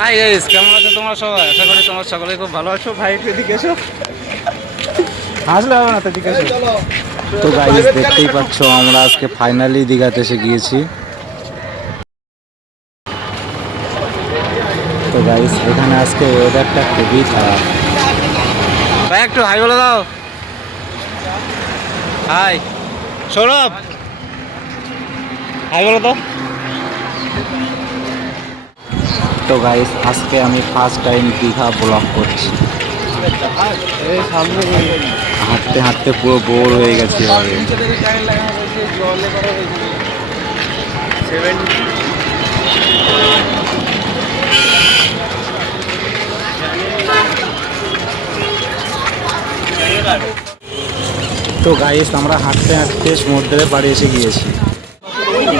Hi guys, কেমন আছো তোমরা সবাই? আশা করি তোমরা সকলে খুব ভালো আছো। ভাই একটু এদিকে এসো, হাসলে হবে না তো, এদিকে এসো। তো গাইস দেখতেই পাচ্ছ আমরা আজকে ফাইনালি দীঘাতে এসে গিয়েছি। তো গাইস এখানে আজকে ওয়েদারটা খুবই খারাপ। ভাই একটু হাই বলে দাও। হাই সৌরভ, হাই বলো তো। তো গাইস আজকে আমি ফার্স্ট টাইম দীঘা ব্লগ করছি। হাঁটতে হাঁটতে পুরো বোর হয়ে গেছি এবারে। তো গাইস আমরা হাঁটতে হাঁটতে সমুদ্রের পাড়ে এসে গিয়েছি।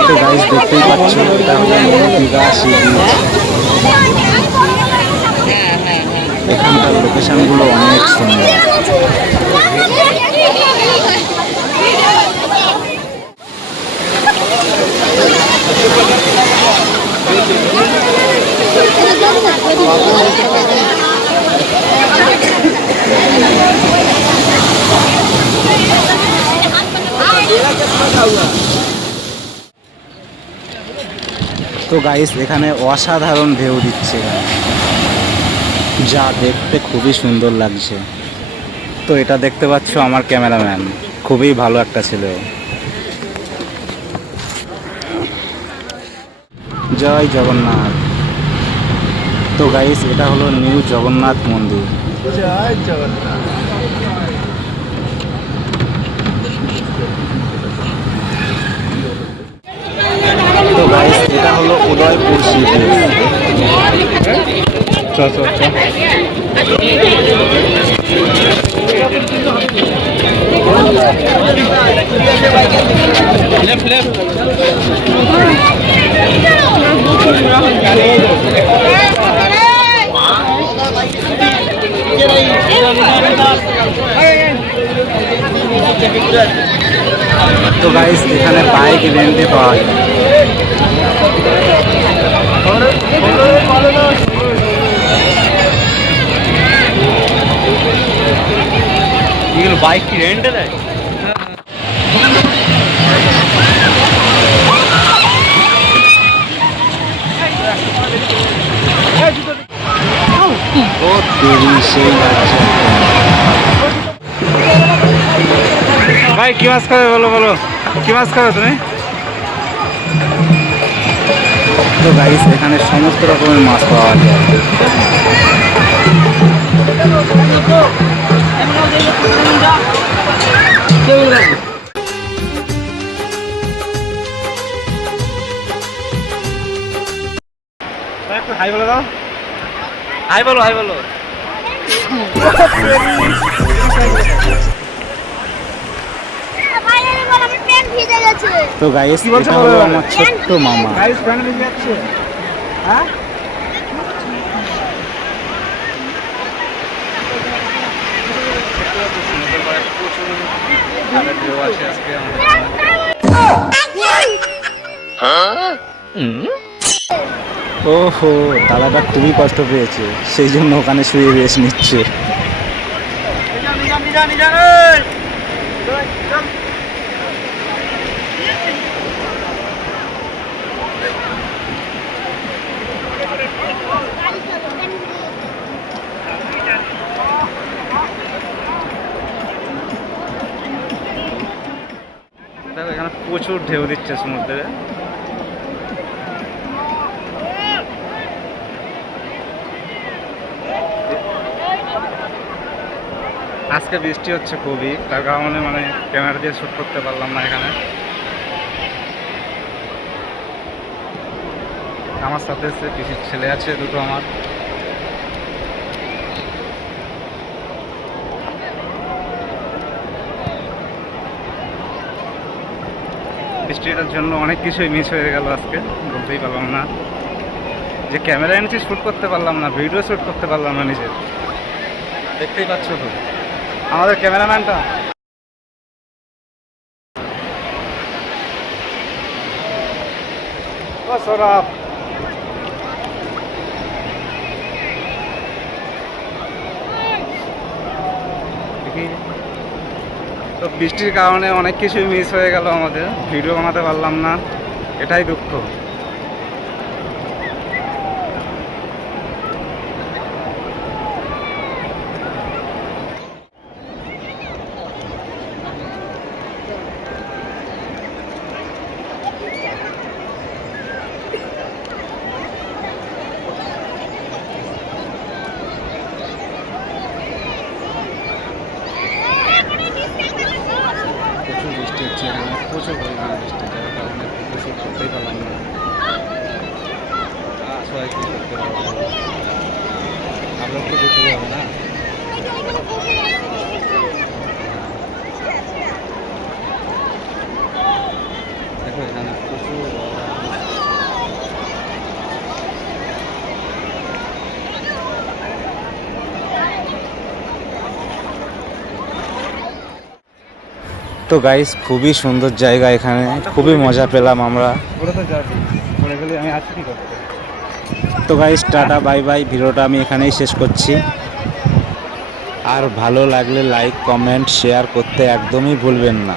তো গাইস দেখতেই পাচ্ছ এটা হলো দীঘা সি বিচ। এখানকার লোকেশনগুলো অনেক সুন্দর। তো গাইস এখানে অসাধারণ ঢেউ দিচ্ছে, যা দেখতে খুবই সুন্দর লাগছে। তো এটা দেখতে পাচ্ছ আমার ক্যামেরাম্যান, খুবই ভালো একটা ছেলে। জয় জগন্নাথ। তো গাইস এটা হলো নিউ জগন্নাথ মন্দির। জয় জগন্নাথ। তো গাইস এটা হলো উদয়পুর সি বিচ। তো গাইস এখানে বাইক রেন্টে পাওয়া যায়। এগুলো বাইক কি রেন্টে দেয়? ও দেরি সেই লাগছে। ভাই কি মাছ খাবে বলো বলো, কি মাছ খাবে তুমি? তো গাইস এখানে সমস্ত রকমের মাছ পাওয়া যায়। একটু হাই বলে দাও, হাই বলো, হাই বলো। তো গাইস এটা হলো আমার ছোট্ট মামা। গাইস ফ্যান ভিজে যাচ্ছে। হ্যাঁ ওহো, দাদাটা খুবই কষ্ট পেয়েছে, সেই জন্য ওখানে শুয়ে রেস্ট নিচ্ছে। দেখো এখানে প্রচুর ঢেউ দিচ্ছে সমুদ্রে। আজকে বৃষ্টি হচ্ছে খুবই, তার কারণে মানে ক্যামেরা দিয়ে শ্যুট করতে পারলাম না এখানে। আমার সাথে পিসির ছেলে আছে দুটো আমার। বৃষ্টিটার জন্য অনেক কিছুই মিস হয়ে গেল আজকে, বলতেই পারলাম না যে ক্যামেরা এনেছি শ্যুট করতে পারলাম না, ভিডিও শ্যুট করতে পারলাম না নিজের। দেখতেই পাচ্ছ তো আমাদের ক্যামেরাম্যানটা। ও সৌরভ, বৃষ্টির কারণে অনেক কিছুই মিস হয়ে গেল আমাদের, ভিডিও বানাতে পারলাম না, এটাই দুঃখ। প্রচুর বৃষ্টি হচ্ছে এখানে, প্রচুর পরিমাণে বৃষ্টি, যার কারণে কিছু করতেই পারলাম না। সবাই কি করতে পারবো, আপনাকে দেখতে হবে না। দেখো এখানে প্রচুর তো গাইস, খুবই সুন্দর জায়গা এখানে, খুবই মজা পেলাম আমরা। তো গাইস, টাটা বাই বাই, ভিডিওটা আমি এখানেই শেষ করছি। আর ভালো লাগলে লাইক কমেন্ট শেয়ার করতে একদমই ভুলবেন না।